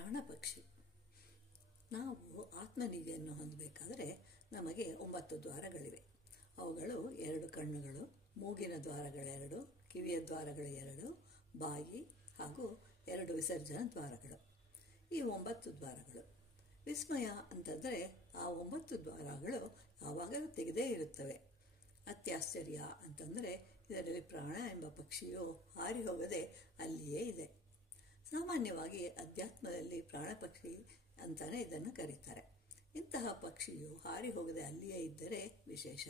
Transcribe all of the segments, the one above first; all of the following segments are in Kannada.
ಪ್ರಾಣ ಪಕ್ಷಿ. ನಾವು ಆತ್ಮನಿಧಿಯನ್ನು ಹೊಂದಬೇಕಾದರೆ ನಮಗೆ 9 ದ್ವಾರಗಳಿವೆ. ಅವುಗಳು 2 ಕಣ್ಣುಗಳು, ಮೂಗಿನ ದ್ವಾರಗಳೆರಡು, ಕಿವಿಯ ದ್ವಾರಗಳು 2, ಬಾಯಿ ಹಾಗೂ 2 ವಿಸರ್ಜನಾ ದ್ವಾರಗಳು. ಈ 9 ದ್ವಾರಗಳು ವಿಸ್ಮಯ ಅಂತಂದರೆ ಆ 9 ದ್ವಾರಗಳು ಯಾವಾಗಲೂ ತೆಗೆದೇ ಇರುತ್ತವೆ. ಅತ್ಯಾಶ್ಚರ್ಯ ಅಂತಂದರೆ ಇದರಲ್ಲಿ ಪ್ರಾಣ ಎಂಬ ಪಕ್ಷಿಯು ಹಾರಿ ಹೋಗದೆ ಅಲ್ಲಿಯೇ ಇದೆ. ಸಾಮಾನ್ಯವಾಗಿ ಅಧ್ಯಾತ್ಮದಲ್ಲಿ ಪ್ರಾಣ ಪಕ್ಷಿ ಅಂತಾನೆ ಇದನ್ನು ಕರೀತಾರೆ. ಇಂತಹ ಪಕ್ಷಿಯು ಹಾರಿ ಹೋಗದೆ ಅಲ್ಲಿಯೇ ಇದ್ದರೆ ವಿಶೇಷ.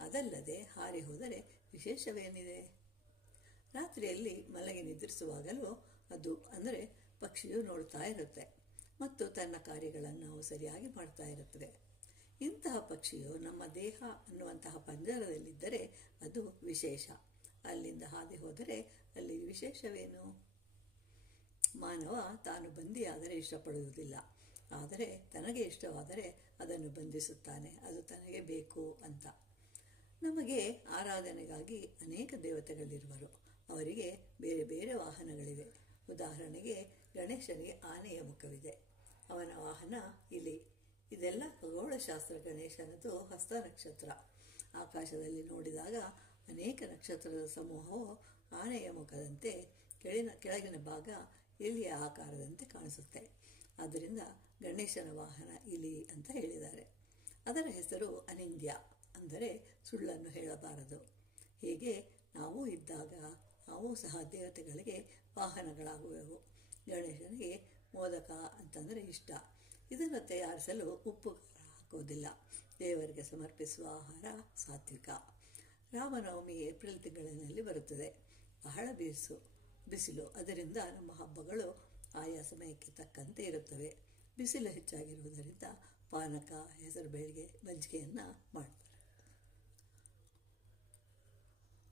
ಅದಲ್ಲದೆ ಹಾರಿ ಹೋದರೆ ವಿಶೇಷವೇನಿದೆ? ರಾತ್ರಿಯಲ್ಲಿ ಮಲಗಿ ನಿದ್ರಿಸುವಾಗಲೂ ಅದು ಅಂದರೆ ಪಕ್ಷಿಯು ನೋಡ್ತಾ ಇರುತ್ತೆ ಮತ್ತು ತನ್ನ ಕಾರ್ಯಗಳನ್ನು ಸರಿಯಾಗಿ ಮಾಡ್ತಾ ಇರುತ್ತದೆ. ಇಂತಹ ಪಕ್ಷಿಯು ನಮ್ಮ ದೇಹ ಅನ್ನುವಂತಹ ಪಂಜರದಲ್ಲಿದ್ದರೆ ಅದು ವಿಶೇಷ. ಅಲ್ಲಿಂದ ಹಾದಿ ಹೋದರೆ ಅಲ್ಲಿ ವಿಶೇಷವೇನು? ಮಾನವ ತಾನು ಬಂದಿಯಾದರೆ ಇಷ್ಟಪಡುವುದಿಲ್ಲ. ಆದರೆ ತನಗೆ ಇಷ್ಟವಾದರೆ ಅದನ್ನು ಬಂಧಿಸುತ್ತಾನೆ, ಅದು ತನಗೆ ಬೇಕು ಅಂತ. ನಮಗೆ ಆರಾಧನೆಗಾಗಿ ಅನೇಕ ದೇವತೆಗಳಿರುವರು. ಅವರಿಗೆ ಬೇರೆ ಬೇರೆ ವಾಹನಗಳಿವೆ. ಉದಾಹರಣೆಗೆ ಗಣೇಶನಿಗೆ ಆನೆಯ ಮುಖವಿದೆ, ಅವನ ವಾಹನ ಇಲಿ. ಇದೆಲ್ಲ ಖಗೋಳಶಾಸ್ತ್ರ. ಗಣೇಶನದು ಹಸ್ತ ನಕ್ಷತ್ರ. ಆಕಾಶದಲ್ಲಿ ನೋಡಿದಾಗ ಅನೇಕ ನಕ್ಷತ್ರದ ಸಮೂಹವು ಆನೆಯ ಮುಖದಂತೆ, ಕೆಳಗಿನ ಭಾಗ ಇಲಿಯ ಆಕಾರದಂತೆ ಕಾಣಿಸುತ್ತೆ. ಆದ್ದರಿಂದ ಗಣೇಶನ ವಾಹನ ಇಲಿ ಅಂತ ಹೇಳಿದ್ದಾರೆ. ಅದರ ಹೆಸರು ಅನಿಂದ್ಯ, ಅಂದರೆ ಸುಳ್ಳನ್ನು ಹೇಳಬಾರದು. ಹೀಗೆ ನಾವು ಇದ್ದಾಗ ನಾವು ಸಹ ದೇವತೆಗಳಿಗೆ ವಾಹನಗಳಾಗುವೆವು. ಗಣೇಶನಿಗೆ ಮೋದಕ ಅಂತಂದರೆ ಇಷ್ಟ. ಇದನ್ನು ತಯಾರಿಸಲು ಉಪ್ಪು ಹಾಕೋದಿಲ್ಲ. ದೇವರಿಗೆ ಸಮರ್ಪಿಸುವ ಆಹಾರ ಸಾತ್ವಿಕ. ರಾಮನವಮಿ ಏಪ್ರಿಲ್ ತಿಂಗಳಿನಲ್ಲಿ ಬರುತ್ತದೆ. ಬಹಳ ಬಿಸಿಲು. ಅದರಿಂದ ನಮ್ಮ ಹಬ್ಬಗಳು ಆಯಾ ಸಮಯಕ್ಕೆ ತಕ್ಕಂತೆ ಇರುತ್ತವೆ. ಬಿಸಿಲು ಹೆಚ್ಚಾಗಿರುವುದರಿಂದ ಪಾನಕ, ಹೆಸರು ಬೇಳೆಗೆ, ಮಜ್ಜಿಗೆಯನ್ನು ಮಾಡ್ತಾರೆ.